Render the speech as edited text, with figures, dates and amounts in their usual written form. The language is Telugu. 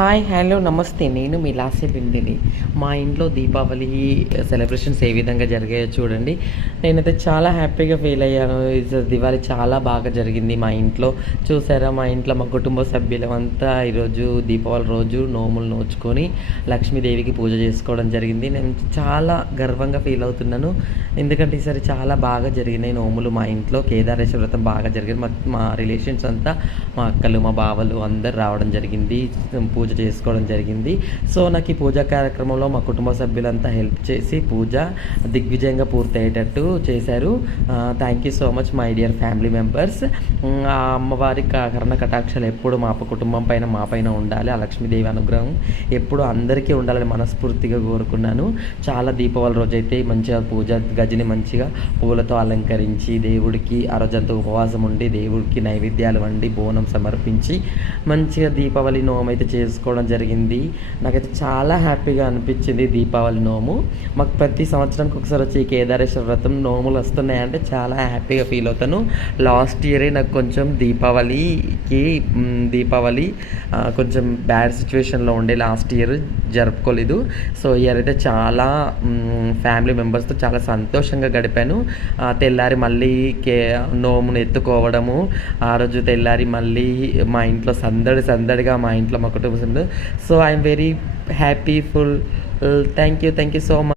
హాయ్ హలో నమస్తే. నేను మీ లాస్య బిందిని. మా ఇంట్లో దీపావళి సెలబ్రేషన్స్ ఏ విధంగా జరిగాయో చూడండి. నేనైతే చాలా హ్యాపీగా ఫీల్ అయ్యాను. దివాళీ చాలా బాగా జరిగింది మా ఇంట్లో. చూసారా, మా ఇంట్లో మా కుటుంబ సభ్యులమంతా ఈరోజు దీపావళి రోజు నోములు నోచుకొని లక్ష్మీదేవికి పూజ చేసుకోవడం జరిగింది. నేను చాలా గర్వంగా ఫీల్ అవుతున్నాను. ఎందుకంటే ఈసారి చాలా బాగా జరిగినాయి నోములు మా ఇంట్లో. కేదారేశ్వర వ్రతం బాగా జరిగింది. మా రిలేషన్స్ అంతా, మా అక్కలు, మా బావలు అందరు రావడం జరిగింది. పూజ చేసుకోవడం జరిగింది. సో నాకు ఈ పూజా కార్యక్రమంలో మా కుటుంబ సభ్యులంతా హెల్ప్ చేసి పూజ దిగ్విజయంగా పూర్తయ్యేటట్టు చేశారు. Thank you so much my dear family members. ఆ అమ్మవారి కరుణ కటాక్షాలు ఎప్పుడు మా కుటుంబం పైన, మా పైన ఉండాలి. ఆ లక్ష్మీదేవి అనుగ్రహం ఎప్పుడు అందరికీ ఉండాలని మనస్ఫూర్తిగా కోరుకున్నాను. చాలా దీపావళి రోజైతే మంచిగా పూజ గదిని మంచిగా పూలతో అలంకరించి దేవుడికి ఆ రోజంతా ఉపవాసం ఉండి దేవుడికి నైవేద్యాలు వండి బోనం సమర్పించి మంచిగా దీపావళి నోము అయితే చేసుకోవడం జరిగింది. నాకైతే చాలా హ్యాపీగా అనిపించింది దీపావళి నోము. మాకు ప్రతి సంవత్సరానికి ఒకసారి వచ్చి కేదారేశ్వర వ్రతం నోములు వస్తున్నాయంటే చాలా హ్యాపీగా ఫీల్ అవుతాను. లాస్ట్ ఇయరే నాకు కొంచెం దీపావళి కొంచెం బ్యాడ్ సిచ్యువేషన్లో ఉండే లాస్ట్ ఇయర్ జరుపుకోలేదు. సో ఇయర్ అయితే చాలా ఫ్యామిలీ మెంబర్స్తో చాలా సంతోషంగా గడిపాను. తెల్లారి మళ్ళీ నోమును ఎత్తుకోవడము, ఆ రోజు తెల్లారి మళ్ళీ మా ఇంట్లో సందడిగా మా ఇంట్లో మా కుటుంబ సభ్యులు. So I'm very happy full. Thank you so much.